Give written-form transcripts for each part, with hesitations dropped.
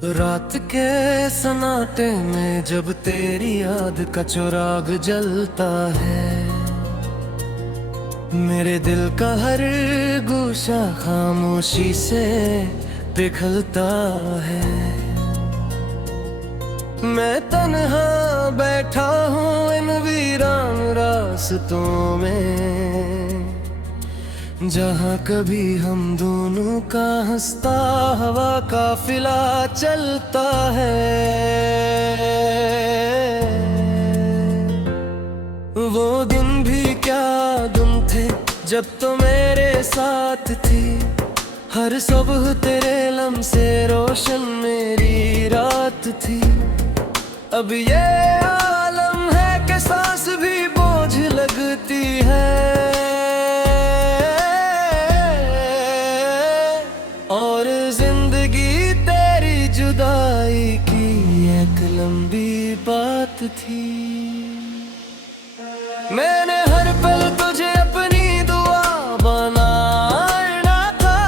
रात के सन्नाटे में जब तेरी याद का चिराग जलता है, मेरे दिल का हर गोशा खामोशी से पिघलता है। मैं तन्हा बैठा हूँ इन वीरान रास्तों में, जहाँ कभी हम दोनों का हंसता हवा काफिला चलता है। वो दिन भी क्या दिन थे जब तो मेरे साथ थी, हर सुबह तेरे लम्से रोशन मेरी रात थी। अब ये आलम है कि सांस भी बोझ लगती है, और जिंदगी तेरी जुदाई की एक लंबी बात थी। मैंने हर पल तुझे अपनी दुआ बनाना था,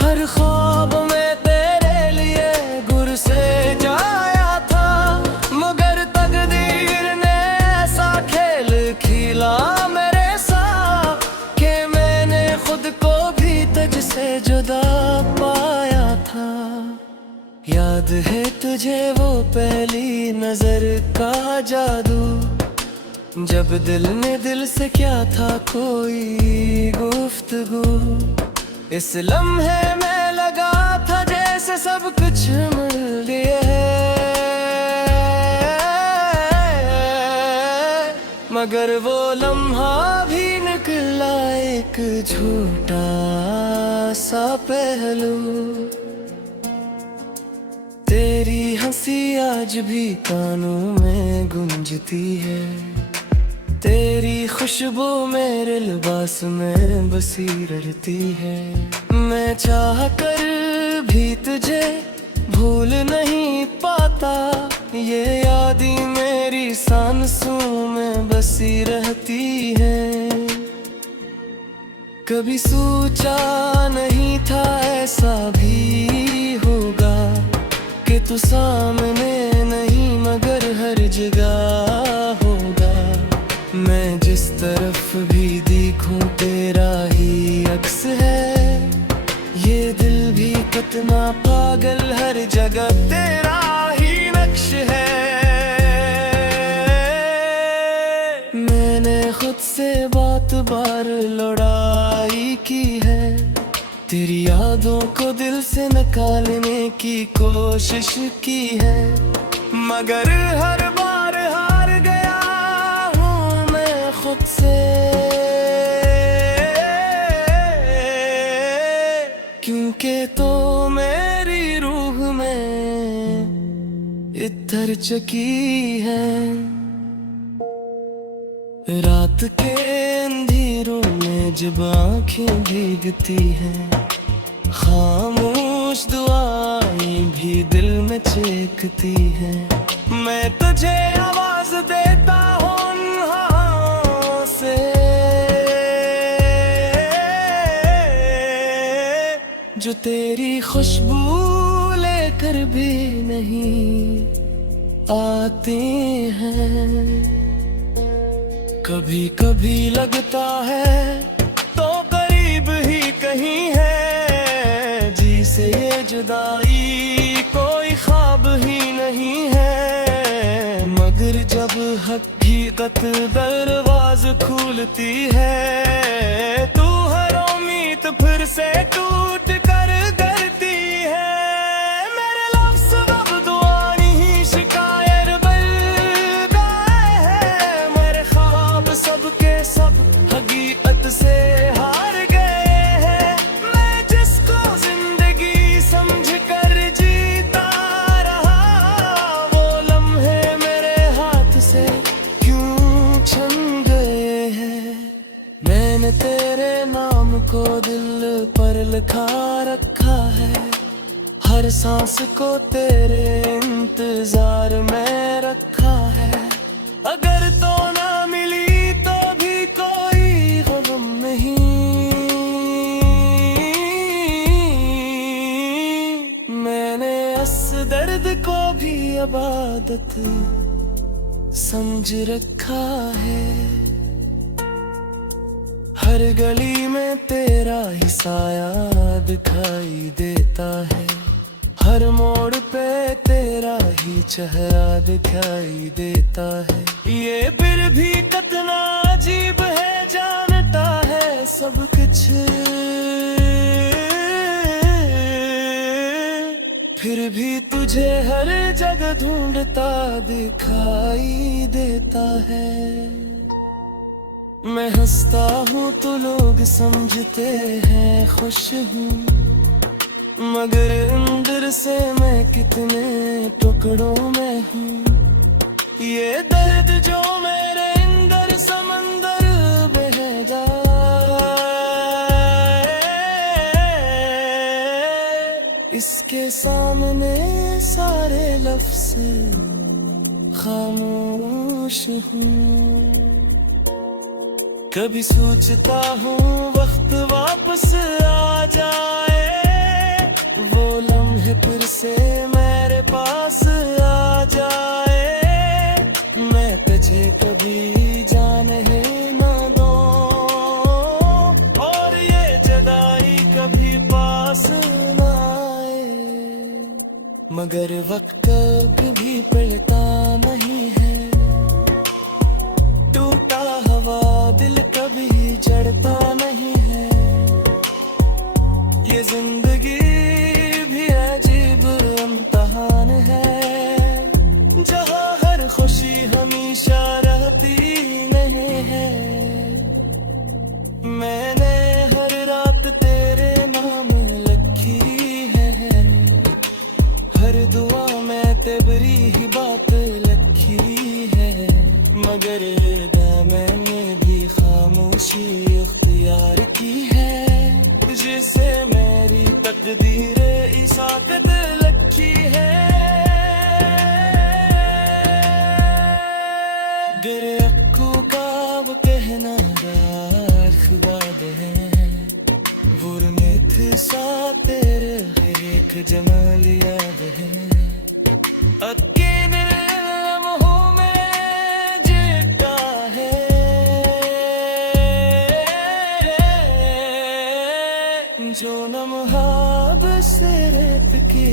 हर ख्वाब में तेरे लिए गुर से जाया था, मगर तकदीर ने ऐसा खेल खिला मेरे साथ कि मैंने खुद को भी तुझसे जुदा पाया था। याद है तुझे वो पहली नजर का जादू, जब दिल ने दिल से क्या था कोई गुफ्तगू। इस लम्हे में लगा था जैसे सब कुछ मिल गया है, मगर वो लम्हा भी निकला एक झूठा सा पहलू। तेरी हंसी आज भी कानों में गूंजती है, तेरी खुशबू मेरे लिबास में बसी रहती है। मैं चाह कर भी तुझे भूल नहीं पाता, ये यादें मेरी सांसों में बसी रहती है। कभी सोचा नहीं था ऐसा भी होगा कि तू सामने नहीं मगर हर जगह होगा। मैं जिस तरफ भी देखूं तेरा ही अक्स है, ये दिल भी कितना पागल हर जगह तेरा ही नक्श है। मैंने खुद से बात बार लड़ाई की है, तेरी यादों को दिल से निकालने की कोशिश की है, मगर हर बार हार गया हूँ मैं खुद से। क्योंकि तो मेरी रूह में इतर चकी है। रात के अंधेरों में जब आँखें भीगती हैं, खामोश दुआएं भी दिल में चीखती हैं। मैं तुझे आवाज देता हूँ उन हाथों से, जो तेरी खुशबू लेकर भी नहीं आते हैं। कभी कभी लगता है तो करीब ही कहीं है, जी से ये जुदाई कोई ख्वाब ही नहीं है, मगर जब हकीकत दरवाज खोलती है, तू हर उम्मीद फिर से टूट कर करती है। मेरे लफ्ज़ अब दुआ नहीं शिकायत बन गए हैं, मेरे ख्वाब सबके सब हकीकत से हार गए हैं। मैं जिसको जिंदगी समझ कर जीता रहा, वो लम्हे मेरे हाथ से क्यों छन गए हैं। मैंने तेरे नाम को दिल पर लिखा रखा है, हर सांस को तेरे इंतजार में रखा है। अगर तो ना मिली तो भी कोई गम नहीं, मैंने दर्द को भी इबादत समझ रखा है। हर गली में तेरा ही साया दिखाई देता है, हर मोड़ पे तेरा ही चेहरा दिखाई देता है। ये फिर भी कितना अजीब है, जानता है सब कुछ, फिर भी तुझे हर जगह ढूंढता दिखाई देता है। मैं हंसता हूँ तो लोग समझते हैं खुश हूँ, मगर अंदर से मैं कितने टुकड़ों में हूँ। ये दर्द जो मेरे अंदर समंदर बह जाए, इसके सामने सारे लफ्ज़ खामोश हूँ। कभी सोचता हूँ वक्त वापस आ जाए, वो लम्हे फिर से मेरे पास आ जाए। मैं तुझे कभी जाने ना दूं और ये जुदाई कभी पास ना आए, मगर वक्त कभी पलटा नहीं है। टूटा हवा दिल कभी जड़ता नहीं है। ये जिंदगी भी अजीब इम्तिहान है, जहाँ हर खुशी हमेशा रहती नहीं है। मैंने हर रात तेरे नाम लिखी है, हर दुआ में तेरी ही बात लिखी है, मगर मैंने भी खामोशी इख्तियार की है, जिसे मेरी तकदीर इसाकत लिखी है। तेरे अक्कू का वो कहना राखबाद है, वुरनेथ सा तेरे एक जमाल याद है। अक्के लम्हों में जीता है, जो नमहाब से रेत की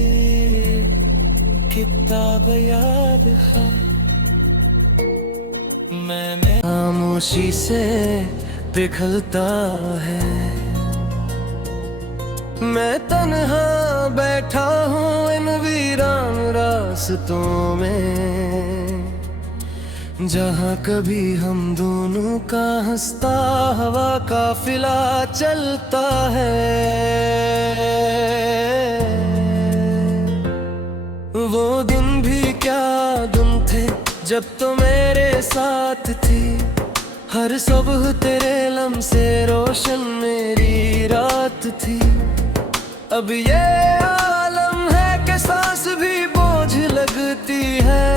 किताब याद है। मैंने खामोशी से पिघलता है, मैं तन्हा बैठा हूँ इन वीरान रास्तों में, जहाँ कभी हम दोनों का हंसता हवा काफिला चलता है। वो दिन भी क्या दिन थे जब तो मेरे साथ थी, हर सुबह तेरे लम्हे रोशन मेरी रात थी। अब ये आलम है कि सांस भी बोझ लगती है,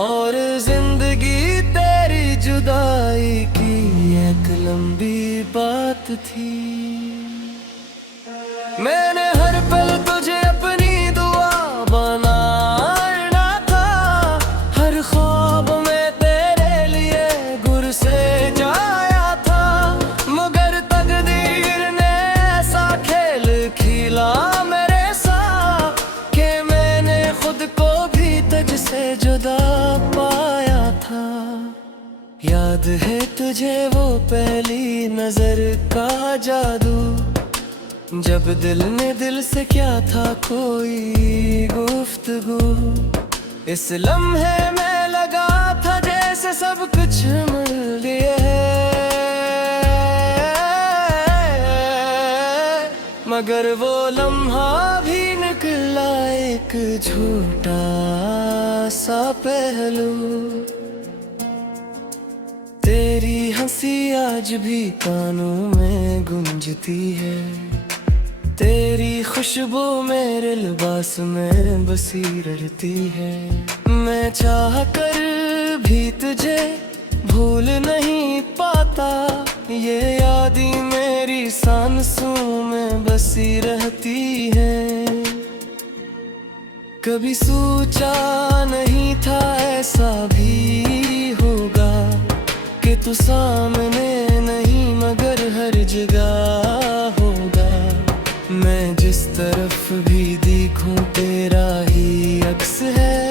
और जिंदगी तेरी जुदाई की एक लंबी बात थी। मैंने हर पल तुझे अपनी दुआ बनाना था, हर ख्वाब में तेरे लिए गुर से जाया था, मगर तकदीर ने ऐसा खेल खिला मेरे साथ कि मैंने खुद को भी तुझसे जुदा पाया था। याद है तुझे वो पहली नजर का जादू, जब दिल ने दिल से क्या था कोई गुफ्तगू। इस लम्हे में लगा था जैसे सब कुछ मिल गया, मगर वो लम्हा भी निकला एक झूठा सा पहलू। तेरी हंसी आज भी कानों में गूंजती है, तेरी खुशबू मेरे लिबास में बसी रहती है। मैं चाह कर भी तुझे भूल नहीं पाता, ये याद ही मेरी सांसों में में बसी रहती है। कभी सोचा नहीं था ऐसा भी होगा कि तू सामने नहीं मगर हर जगह होगा। मैं जिस तरफ भी देखूं तेरा ही अक्स है।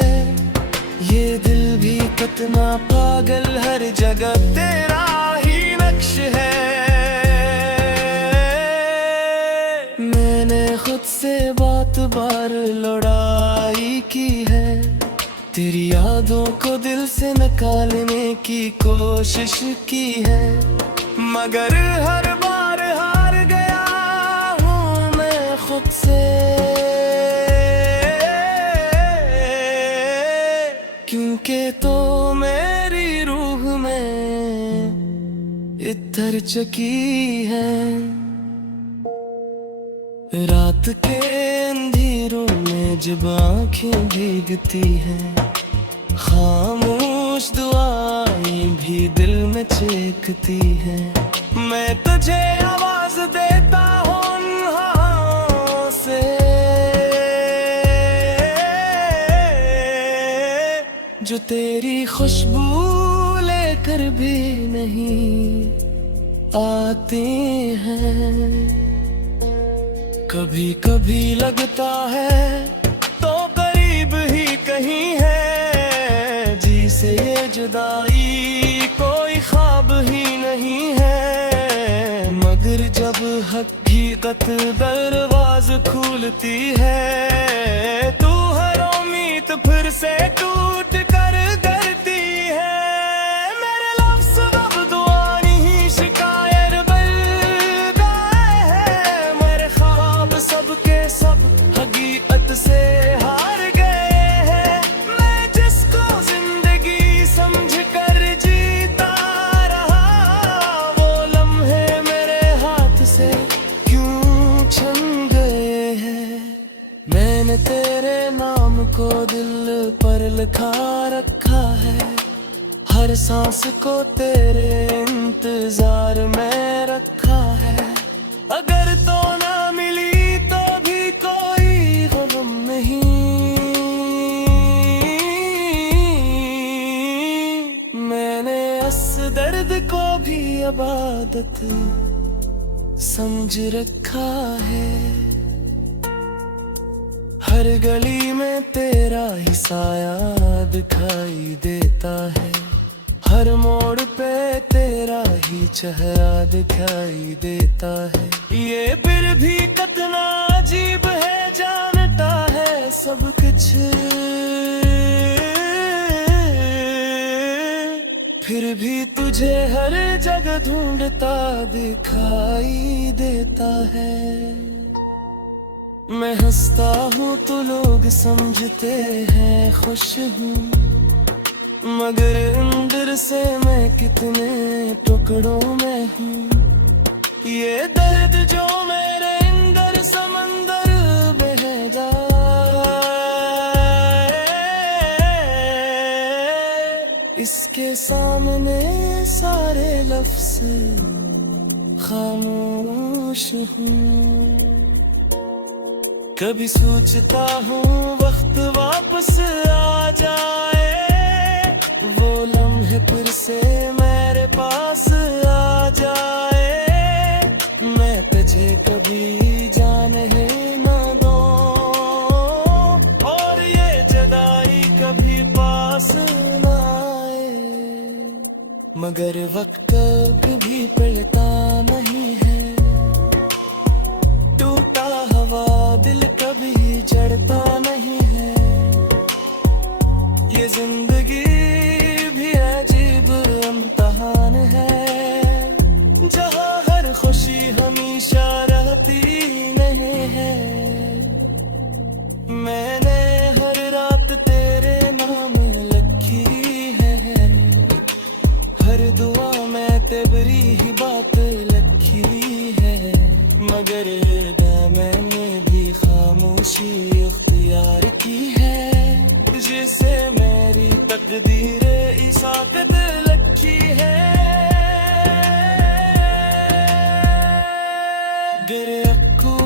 ये दिल भी कितना पागल, हर जगह तेरा ही नक्श है। मैंने खुद से बात बार लड़ाई की है। तेरी यादों को दिल से निकालने की कोशिश की है, मगर हर बार हार गया हूँ मैं खुद से। क्योंकि तो मेरी रूह में इतर चकी है। रात के अंधेरों में जब आंखें भीगती हैं, खामोश दुआएं भी दिल में चीखती हैं। मैं तुझे आवाज देता हूँ उन हाथों से जो तेरी खुशबू लेकर भी नहीं आते हैं। कभी कभी लगता है तो करीब ही कहीं है, जी से ये जुदाई कोई ख्वाब ही नहीं है। मगर जब हकीकत दरवाज़ खोलती है, तू हर उम्मीद फिर से टूट कर करती है। मेरे लफ्ज़ अब दुआ नहीं शिकायत बल्गाए हैं। मेरे ख्वाब सबके सब हकीकत से हार गए हैं। मैं जिसको जिंदगी समझ कर जीता रहा, वो लम्हे मेरे हाथ से क्यों छन गए हैं। मैंने तेरे नाम को दिल पर लिखा रखा है, हर सांस को तेरे इंतजार में रखा है। अगर तो ना मिली तो भी कोई गम नहीं। मैंने इस दर्द को भी इबादत समझ रखा है। हर गली में तेरा ही साया दिखाई देता है, हर मोड़ पे तेरा ही चेहरा दिखाई देता है। ये फिर भी कितना अजीब है, जानता है सब कुछ, फिर भी तुझे हर जगह ढूंढता दिखाई देता है। मैं हंसता हूँ तो लोग समझते हैं खुश हूँ, मगर अंदर से मैं कितने टुकड़ों में हूँ। ये दर्द जो मेरे अंदर समंदर बह जाए, इसके सामने सारे लफ्ज़ खामोश हूँ। कभी सोचता हूँ वक्त वापस आ जाए, वो लम्हे फिर से मेरे पास आ जाए। मैं तुझे कभी जाने ना दूँ और ये जुदाई कभी पास ना आए। मगर वक्त कभी पलटा नहीं है, टूटा हवा दिल कभी जड़ता नहीं है। ये जिंदगी भी अजीब इम्तिहान है, जहाँ हर खुशी हमेशा रहती नहीं है। मैंने हर रात तेरे नाम लिखी है, हर दुआ में तेरी ही बात लिखी है। मगर मैंने भी खामोशी इख्तियार की है, जिसे मेरी तकदीर इसाकत लिखी है। गिर अक्कू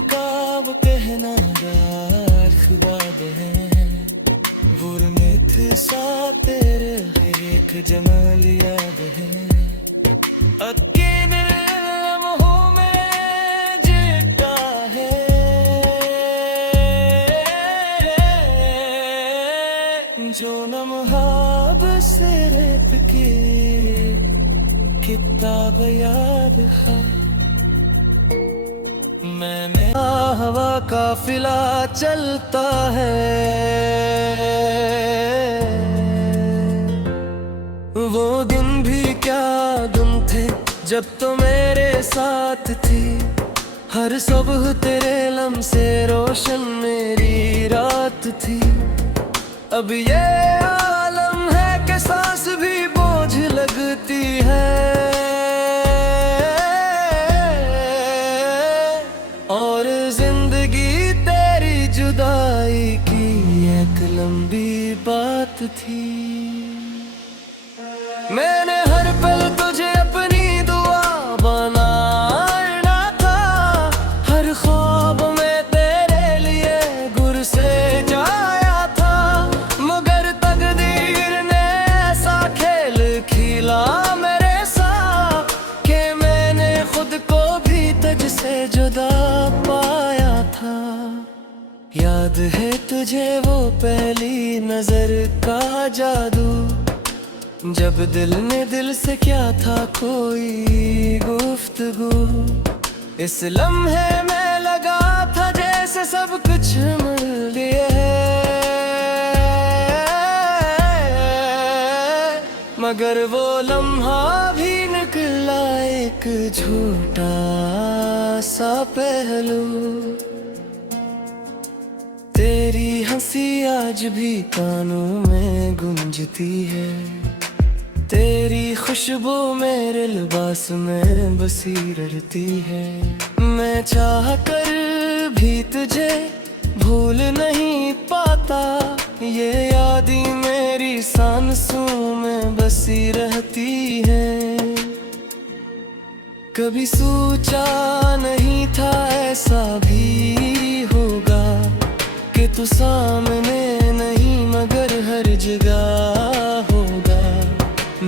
एक जमाल याद है अकेले लम्हों में जीता है जो नम्हाब से रेत की किताब याद है मैंने हवा काफिला चलता है वो दिन भी क्या दिन थे जब तो मेरे साथ थी हर सुबह तेरे लम्से रोशन मेरी रात थी अब ये आलम है कि सांस भी बोझ लगती है और जिंदगी तेरी जुदाई की एक लंबी बात थी मैंने हर पल तुझे अपनी दुआ बनाना था हर ख्वाब में तेरे लिए गुर से जाया था मगर तकदीर ने ऐसा खेल खिला मेरे साथ कि मैंने खुद को भी तुझसे जुदा पाया था याद है तुझे वो पहली नजर का जादू जब दिल ने दिल से क्या था कोई गुफ्तगू इस लम्हे में लगा था जैसे सब कुछ मिल गया मगर वो लम्हा भी निकला एक झूठा सा पहलू तेरी हंसी आज भी कानों में गूंजती है तेरी खुशबू मेरे लिबास में बसी रहती है मैं चाह कर भी तुझे भूल नहीं पाता ये यादें मेरी सांसों में बसी रहती है कभी सोचा नहीं था ऐसा भी होगा कि तू सामने नहीं मगर हर जगह होगा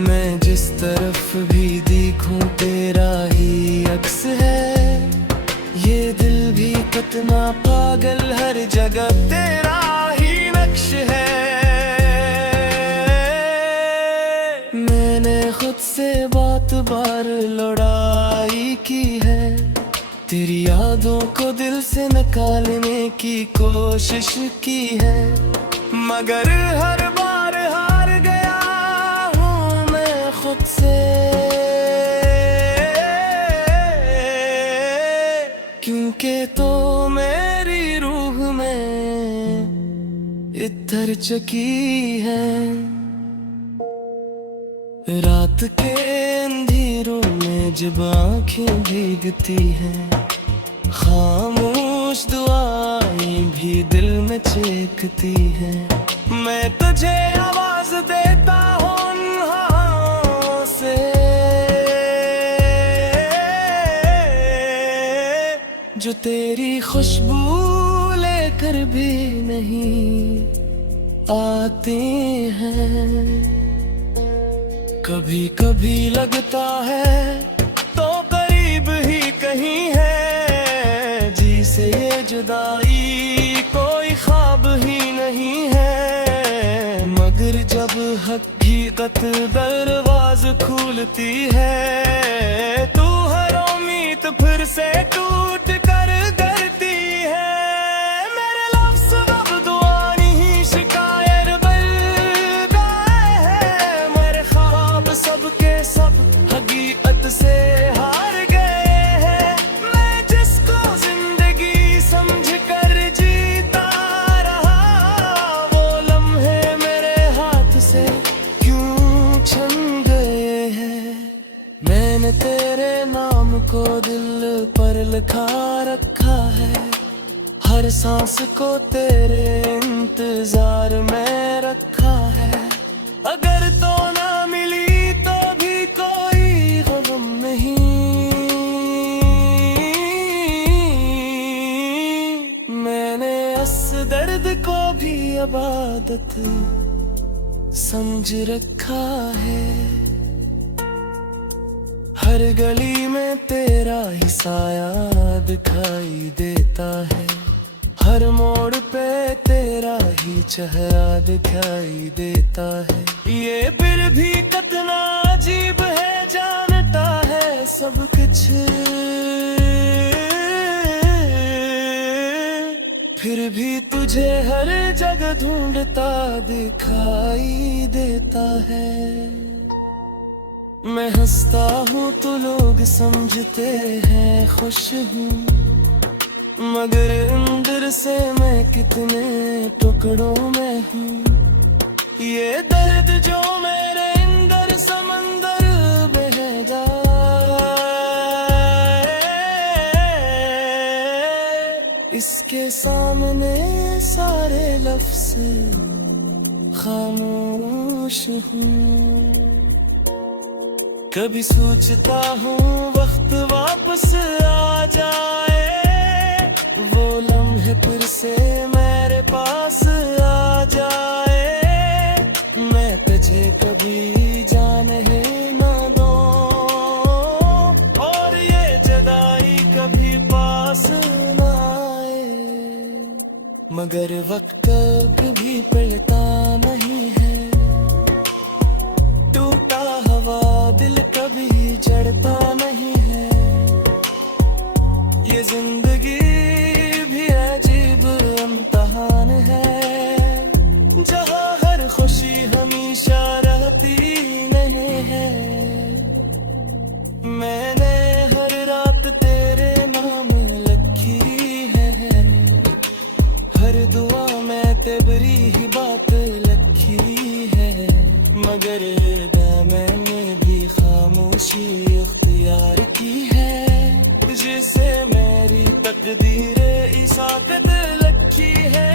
मैं जिस तरफ भी देखूं तेरा ही अक्स है ये दिल भी कितना पागल हर जगह तेरा ही नक्श है मैंने खुद से बात बार लड़ाई की है तेरी यादों को दिल से निकालने की कोशिश की है मगर हर बार हार गया खुद से क्योंकि तो मेरी रूह में इतर चकी है रात के अंधेरों में जब आँखें भीगती हैं खामोश दुआएं भी दिल में चीखती हैं मैं तुझे आवाज देता हूँ जो तेरी खुशबू लेकर भी नहीं आते हैं कभी कभी लगता है तो करीब ही कहीं है जी से ये जुदाई कोई ख्वाब ही नहीं है मगर जब हकीकत दरवाज़ खोलती है तू हर उम्मीद फिर से टूट कर करती है मेरे लफ्ज़ अब दुआ नहीं शिकायत बन गए हैं मेरे ख्वाब सबके सब हकीकत से हार गए हैं मैं जिसको जिंदगी समझ कर जीता रहा वो लम्हे मेरे हाथ से क्यों छन गए हैं मैंने तेरे नाम को दिल पर लिखा रखा है हर सांस को तेरे इंतजार में रखा है अगर तो ना मिली तो भी कोई गम नहीं मैंने इस दर्द को भी इबादत समझ रखा है। हर गली में तेरा ही साया दिखाई देता है, हर मोड़ पे तेरा ही चेहरा दिखाई देता है। ये फिर भी कितना अजीब है, जानता है सब कुछ, फिर भी तुझे हर जगह ढूंढता दिखाई देता है। मैं हंसता हूँ तो लोग समझते हैं खुश हूँ, मगर अंदर से मैं कितने टुकड़ों में हूँ। ये दर्द जो मेरे अंदर समंदर बह जाए, इसके सामने सारे लफ्ज़ खामोश हूँ। कभी सोचता हूँ वक्त वापस आ जाए, वो लम्हे फिर से मेरे पास आ जाए। मैं तुझे कभी जाने ना दूं, और ये जुदाई कभी पास ना आए। मगर वक्त कभी पलटा नहीं है, टूटा हवा दिल कभी जड़ता नहीं है। ये जिंदगी भी अजीब इम्तिहान है, जहाँ हर खुशी हमेशा रहती नहीं है। मैंने हर रात तेरे नाम लिखी है, हर दुआ में तेरी ही बात लिखी है। मगर मैंने भी खामोशी इख्तियार की है, जिसे मेरी तकदीर इसाकत लिखी है।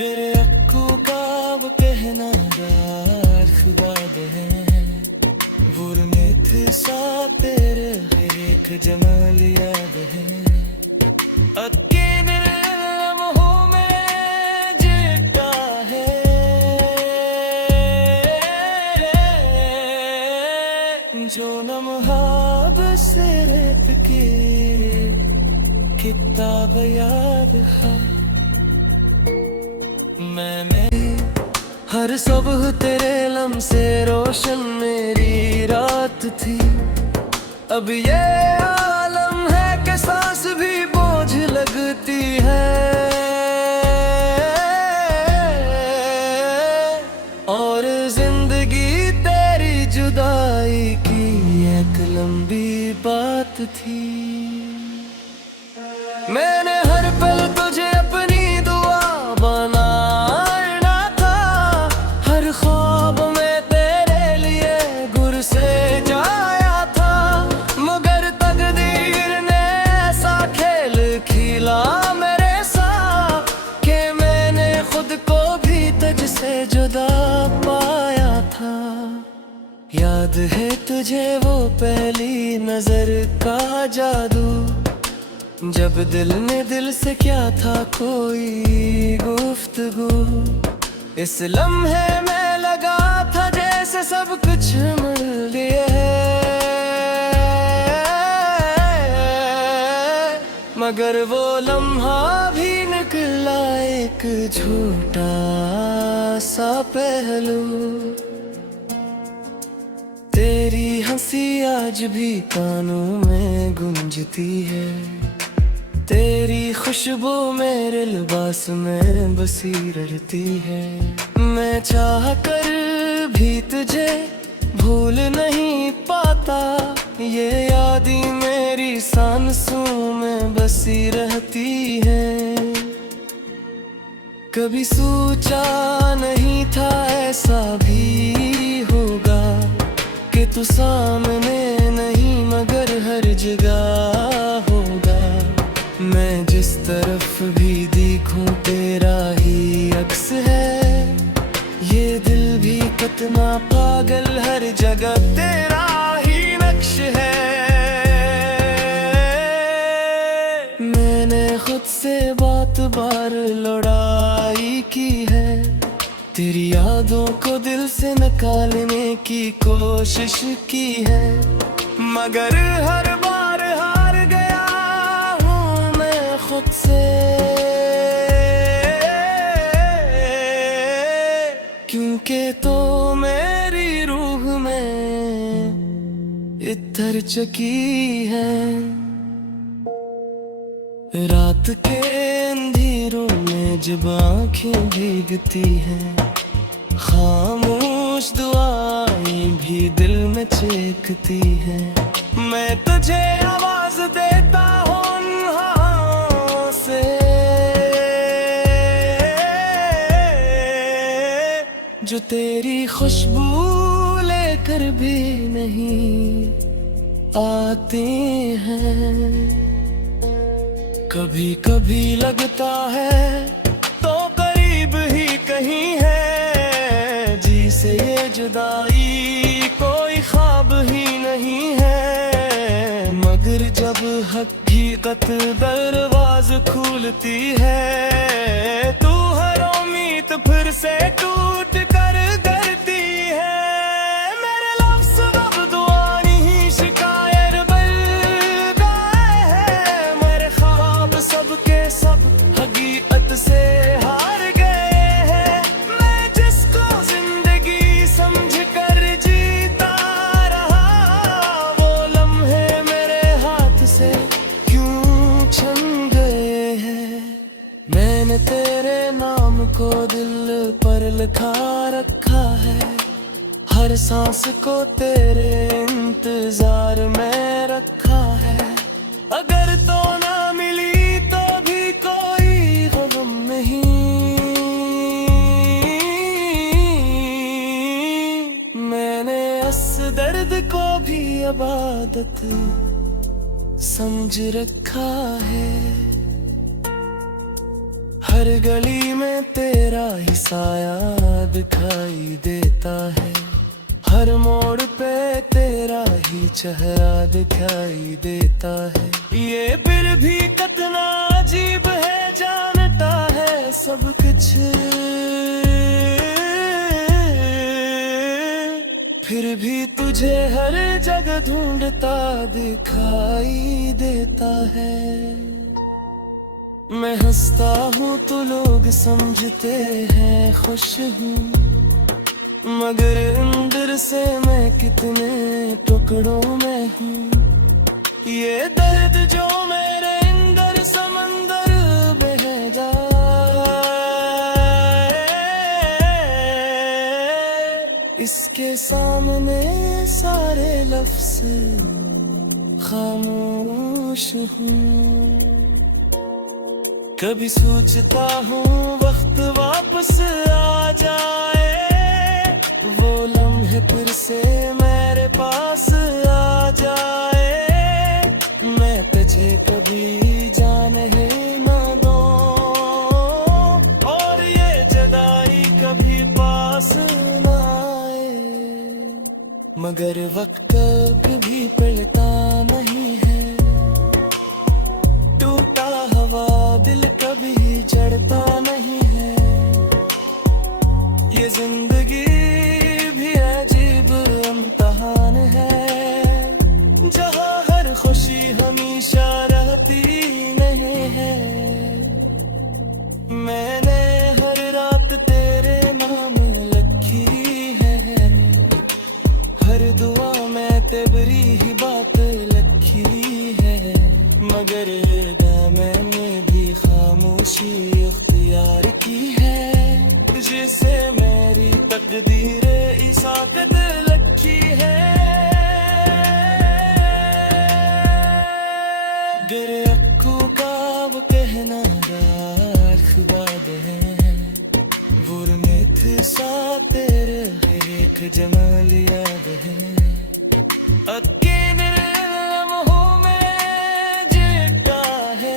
गर अक्कू का वो कहना यार खुदाद है, वुरनेथ सा तेरे एक जमाल याद है। अक्के लम्हों में जीता है, जो नमहाब से रेत की किताब याद है। मैंने हर सुबह तेरे लम से रोशन मेरी रात थी, अब ये आलम है कि सांस भी बोझ लगती है। और जिंदगी तेरी जुदाई की एक लंबी बात थी। मैंने हर पल तुझे अपनी दुआ बनाना था, हर ख्वाब में तेरे लिए गुर से जाया था। मगर तकदीर ने ऐसा खेल खिला मेरे साथ, कि मैंने खुद को भी तुझसे जुदा पाया था। याद है तुझे वो पहली नजर का जादू, जब दिल ने दिल से क्या था कोई गुफ्तगू। इस लम्हे में लगा था जैसे सब कुछ मिल गया, मगर वो लम्हा भी निकला एक झूठा सा पहलू। तेरी हंसी आज भी कानों में गूंजती है, तेरी खुशबू मेरे लिबास में बसी रहती है। मैं चाह कर भी तुझे भूल नहीं पाता, ये यादें मेरी सांसों में बसी रहती है। कभी सोचा नहीं था ऐसा भी होगा, कि तू सामने नहीं मगर हर जगह होगा। मैं जिस तरफ भी देखूं तेरा ही अक्स है, ये दिल भी कितना पागल हर जगह तेरा ही नक्श है। मैंने खुद से बात बार लौटा तेरी यादों को दिल से निकालने की कोशिश की है, मगर हर बार हार गया हूँ मैं खुद से। क्योंकि तो मेरी रूह में इतर चकी है। रात के अंधेरों में जब आंखें भीगती हैं, खामोश दुआएं भी दिल में चीखती हैं। मैं तुझे आवाज देता हूँ उन हाथों से, जो तेरी खुशबू लेकर भी नहीं आते हैं। कभी कभी लगता है तो करीब ही कहीं है, जी से ये जुदाई कोई ख्वाब ही नहीं है। मगर जब हकीकत दरवाज़ खोलती है, तू हर उम्मीद फिर से टूट कर करती है। मेरे लफ्ज़ अब दुआ नहीं शिकायत बन गए हैं, मेरे ख्वाब सबके सब हकीकत से हार गए हैं। मैं जिसको जिंदगी समझ कर जीता रहा, वो लम्हे मेरे हाथ से क्यों छन गए हैं। मैंने तेरे नाम को दिल पर लिखा रखा है, हर सांस को तेरे इंतजार में रखा है। अगर तो ना मिली तो भी कोई गम नहीं, मैंने इस दर्द को भी इबादत समझ रखा है। हर गली में तेरा ही साया दिखाई देता है, हर मोड़ पे तेरा ही चेहरा दिखाई देता है। ये फिर भी कितना अजीब है, जानता है सब कुछ, फिर भी तुझे हर जगह ढूंढता दिखाई देता है। मैं हंसता हूँ तो लोग समझते हैं खुश हूँ, मगर अंदर से मैं कितने टुकड़ों में हूँ। ये दर्द जो मेरे अंदर समंदर बह जाए, इसके सामने सारे लफ्ज़ खामोश हूँ। कभी सोचता हूँ वक्त वापस आ जाए, वो लम्हे फिर से मेरे पास आ जाए। मैं तुझे कभी जाने ना दूँ, और ये जुदाई कभी पास ना आए। मगर वक्त कभी पलटा नहीं है, टूटा हवा दिल कभी जड़ता नहीं है। ये जिंदगी भी अजीब इम्तिहान है, जहाँ हर खुशी हमेशा रहती नहीं है। मैंने हर रात तेरे नाम लिखी है, हर दुआ में तेरी ही बात लिखी है। मगर मैंने भी खामोशी इख्तियार की है, जिसे मेरी तकदीर इसाकत लिखी है। गर अक्कू का वो कहना राखबाद है, बुरनेथ सा तेरे एक जमाल याद है। अक्के लम्हों में जीता है,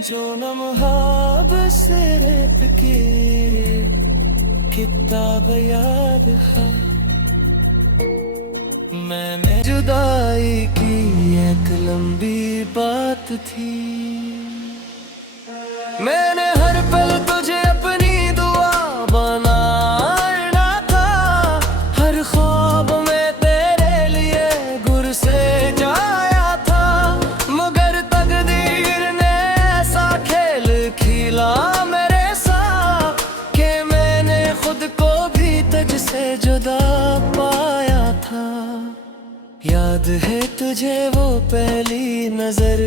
जो नम्हाब से रेत की किताब याद है। मैंने जुदाई की एक लंबी बात थी। मैंने हर पल तुझे अपनी दुआ बनाना था, हर ख्वाब में तेरे लिए गुर से जाया था। मगर तकदीर ने ऐसा खेल खिला मेरे साथ कि मैंने खुद को भी तुझसे जुदा पाया था। याद है तुझे वो पहली नजर